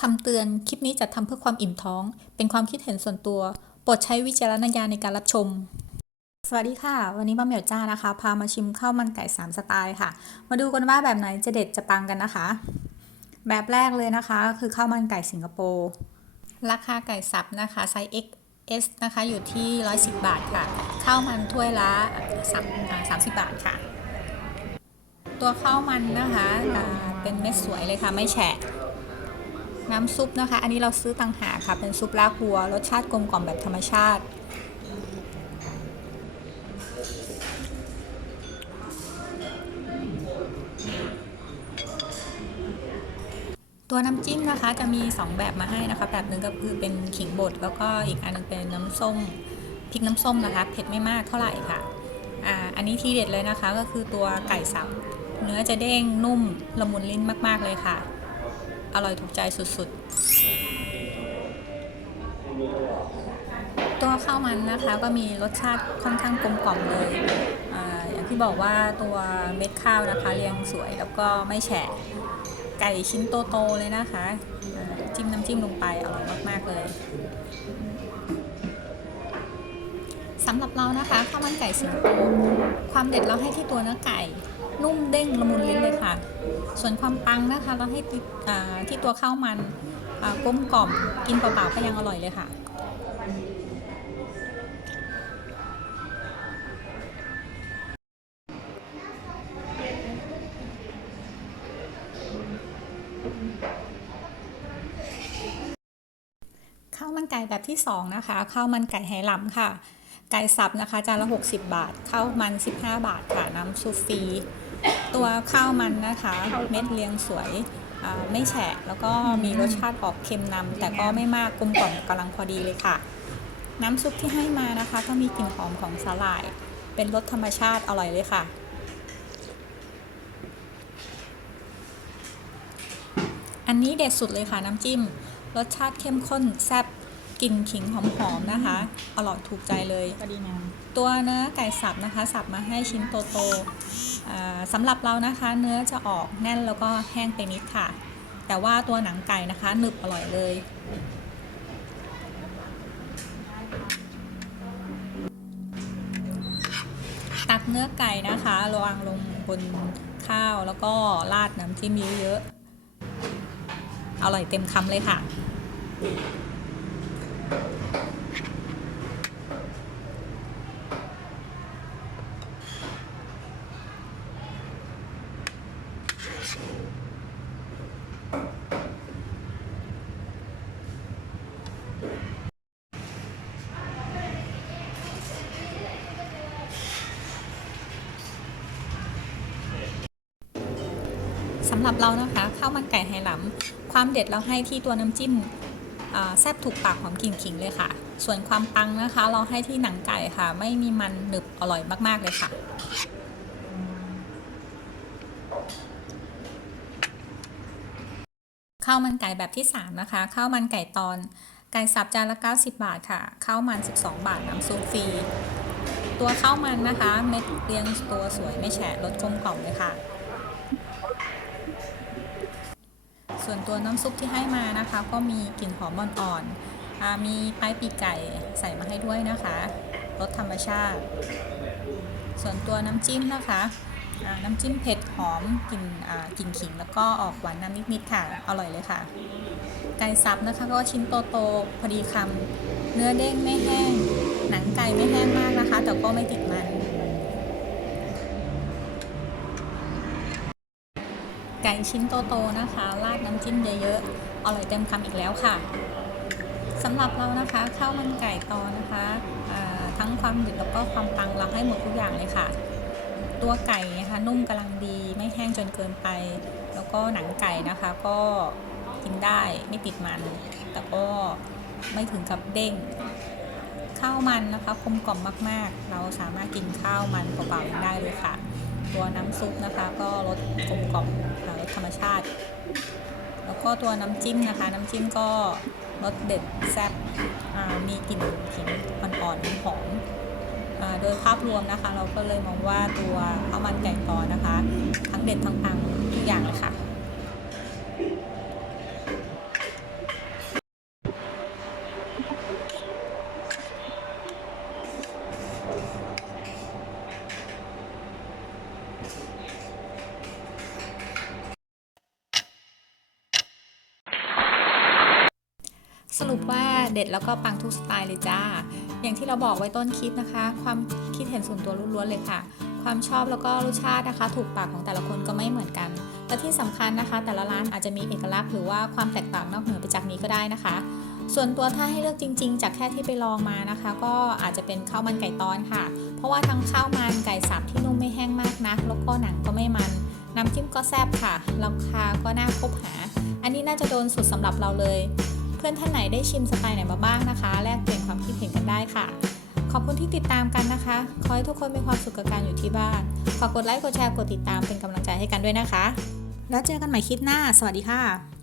คำเตือน คลิปนี้จัดทำเพื่อความอิ่มท้อง เป็นความคิดเห็นส่วนตัว โปรดใช้วิจารณญาณในการรับชม สวัสดีค่ะ วันนี้ป้าเหมียวจ้านะคะ พามาชิมข้าวมันไก่ 3 สไตล์ค่ะ มาดูกันว่าแบบไหนจะเด็ดจะปังกันนะคะ แบบแรกเลยนะคะ คือข้าวมันไก่สิงคโปร์ ราคาไก่สับนะคะไซส์ XS นะคะ อยู่ที่ 110 บาทค่ะ ข้าวมันถ้วยละ30บาทค่ะ ตัวข้าวมันนะคะเป็นเม็ดสวยเลยค่ะ ไม่แฉะ น้ำซุปนะคะ อันนี้เราซื้อต่างหากค่ะ เป็นซุปลากวัว รสชาติกลมกล่อมแบบธรรมชาติ ตัวน้ำจิ้มนะคะจะมี 2 แบบมาให้นะคะ แบบหนึ่งก็คือเป็นขิงบด แล้วก็อีกอันนึงเป็นน้ำส้ม พริกน้ำส้มนะคะ เผ็ดไม่มากเท่าไหร่ค่ะอ่าอันนี้ทีเด็ดเลยนะคะ ก็คือตัวไก่สับ เนื้อจะเด้งนุ่มละมุนลิ้นมาก ๆ เลยค่ะ อร่อยถูกใจสุดๆ ตัวข้าวมันนะคะก็มีรสชาติค่อนข้างกลมกล่อมเลยออย่างที่บอกว่าตัวเม็ดข้าวนะคะเรียงสวยแล้วก็ไม่แฉะไก่ชิ้นโตๆเลยนะคะ จิ้มน้ำจิ้มลงไปอร่อยมากๆเลยสำหรับเรานะคะข้าวมันไก่สิงคโปร์ความเด็ดเราให้ที่ตัวเนื้อไก่ นุ่มเด้งละมุนลิ้นเลยค่ะ ส่วนความปังนะคะเราให้ที่อ่าที่ตัวข้าวมันกลมกล่อมกินเปล่าๆก็ยังอร่อยเลยค่ะข้าวมันไก่แบบที่ 2 นะคะข้าวมันไก่ไหหลำค่ะ ไก่สับนะคะจานละ 60 บาท ข้าวมัน 15 บาทค่ะน้ำซุปฟรี ตัวข้าวมันนะคะ เม็ดเรียงสวยไม่แฉะแล้วก็มีรสชาติออกเค็มนำแต่ก็ไม่มากกลมกล่อมกำลังพอดีเลยค่ะ น้ำซุปที่ให้มานะคะ ก็มีกลิ่นหอมของสาหร่าย เป็นรสธรรมชาติอร่อยเลยค่ะ อันนี้เด็ดสุดเลยค่ะน้ำจิ้ม รสชาติเข้มข้นแซ่บ กลิ่นขิงหอมๆนะคะอร่อยถูกใจเลย ก็ดีงามตัวเนื้อไก่สับนะคะสับมาให้ชิ้นโตๆอ่าสำหรับเรานะคะ เนื้อจะออกแน่นแล้วก็แห้งไปนิดค่ะ แต่ว่าตัวหนังไก่นะคะหนึบอร่อยเลยตักเนื้อไก่นะคะวางลงบนข้าวแล้วก็ราดน้ำจิ้มเยอะๆอร่อยเต็มคำเลยค่ะ สำหรับเรานะคะข้าวมันไก่ไหหลำความเด็ดเราให้ที่ตัวน้ำจิ้ม แซ่บถูกปากหอมกลิ่นขิงเลยค่ะ ส่วนความปังนะคะ เราให้ที่หนังไก่ค่ะ ไม่มีมันหนึบอร่อยมากๆเลยค่ะข้าวมันไก่แบบที่ 3 นะคะข้าวมันไก่ตอนไก่สับจานละ 90 บาทค่ะข้าวมัน 12 บาทน้ำซุปฟรีตัวข้าวมันนะคะ เม็ดเรียงตัวสวยไม่แฉะรสกลมกล่อมเลยค่ะ ส่วนตัวน้ำซุปที่ให้มานะคะ ก็มีกลิ่นหอมอ่อนๆอามีปลายปีกไก่ใส่มาให้ด้วยนะคะรสธรรมชาติ ส่วนตัวน้ำจิ้มนะคะน้ำจิ้มเผ็ดหอมกลิ่นกลิ่นขิง แล้วก็ออกหวานน้ำนิดๆค่ะ อร่อยเลยค่ะ ไก่สับนะคะก็ชิ้นโตๆพอดีคำเนื้อเด้งไม่แห้ง หนังไก่ไม่แห้งมากนะคะ แต่ก็ไม่ติดมัน ไก่ชิ้นโตๆนะคะ ราดน้ำจิ้มเยอะๆ อร่อยเต็มคำอีกแล้วค่ะสำหรับเรานะคะข้าวมันไก่ตอนะคะทั้งความเด็ดแล้วก็ความปังเราให้หมดทุกอย่างเลยค่ะ ตัวไก่นะคะนุ่มกำลังดีไม่แห้งจนเกินไป แล้วก็หนังไก่นะคะ ก็กินได้ไม่ติดมัน แต่ก็ไม่ถึงกับเด้งข้าวมันนะคะกลมกล่อมมากๆ เราสามารถกินข้าวมันเปล่าๆได้เลยค่ะ ตัวน้ำซุปนะคะ ก็รสกลมกล่อมค่ะรสธรรมชาติ แล้วก็ตัวน้ำจิ้มนะคะ น้ำจิ้มก็รสเด็ดแซ่บมีกลิ่นขิงอ่อนๆหอมโดยภาพรวมนะคะ เราก็เลยมองว่าตัวข้าวมันไก่ตอนนะคะ ทั้งเด็ดทั้งปังทุกอย่างเลยค่ะ สรุปว่าเด็ดแล้วก็ปังทุกสไตล์เลยจ้า อย่างที่เราบอกไว้ต้นคลิปนะคะ ความคิดเห็นส่วนตัวล้วนๆเลยค่ะ ความชอบแล้วก็รสชาตินะคะ ถูกปากของแต่ละคนก็ไม่เหมือนกันและที่สำคัญนะคะ แต่ละร้านอาจจะมีเอกลักษณ์หรือว่าความแตกต่างนอกเหนือไปจากนี้ก็ได้นะคะ ส่วนตัวถ้าให้เลือกจริง ๆ จากแค่ที่ไปลองมานะคะ ก็อาจจะเป็นข้าวมันไก่ตอนค่ะ เพราะว่าทั้งข้าวมันไก่สับที่นุ่มไม่แห้งมากนัก แล้วก็หนังก็ไม่มันน้ำจิ้มก็แซ่บค่ะราคาก็น่าคบหา อันนี้น่าจะโดนสุดสำหรับเราเลย เพื่อนท่านไหนได้ชิมสไตล์ไหนมาบ้างนะคะ แลกเปลี่ยนความคิดเห็นกันได้ค่ะ ขอบคุณที่ติดตามกันนะคะ ขอให้ทุกคนมีความสุขกับการอยู่ที่บ้าน ฝากกดไลค์ กดแชร์ กดติดตามเป็นกำลังใจให้กันด้วยนะคะ แล้วเจอกันใหม่คลิปหน้า สวัสดีค่ะ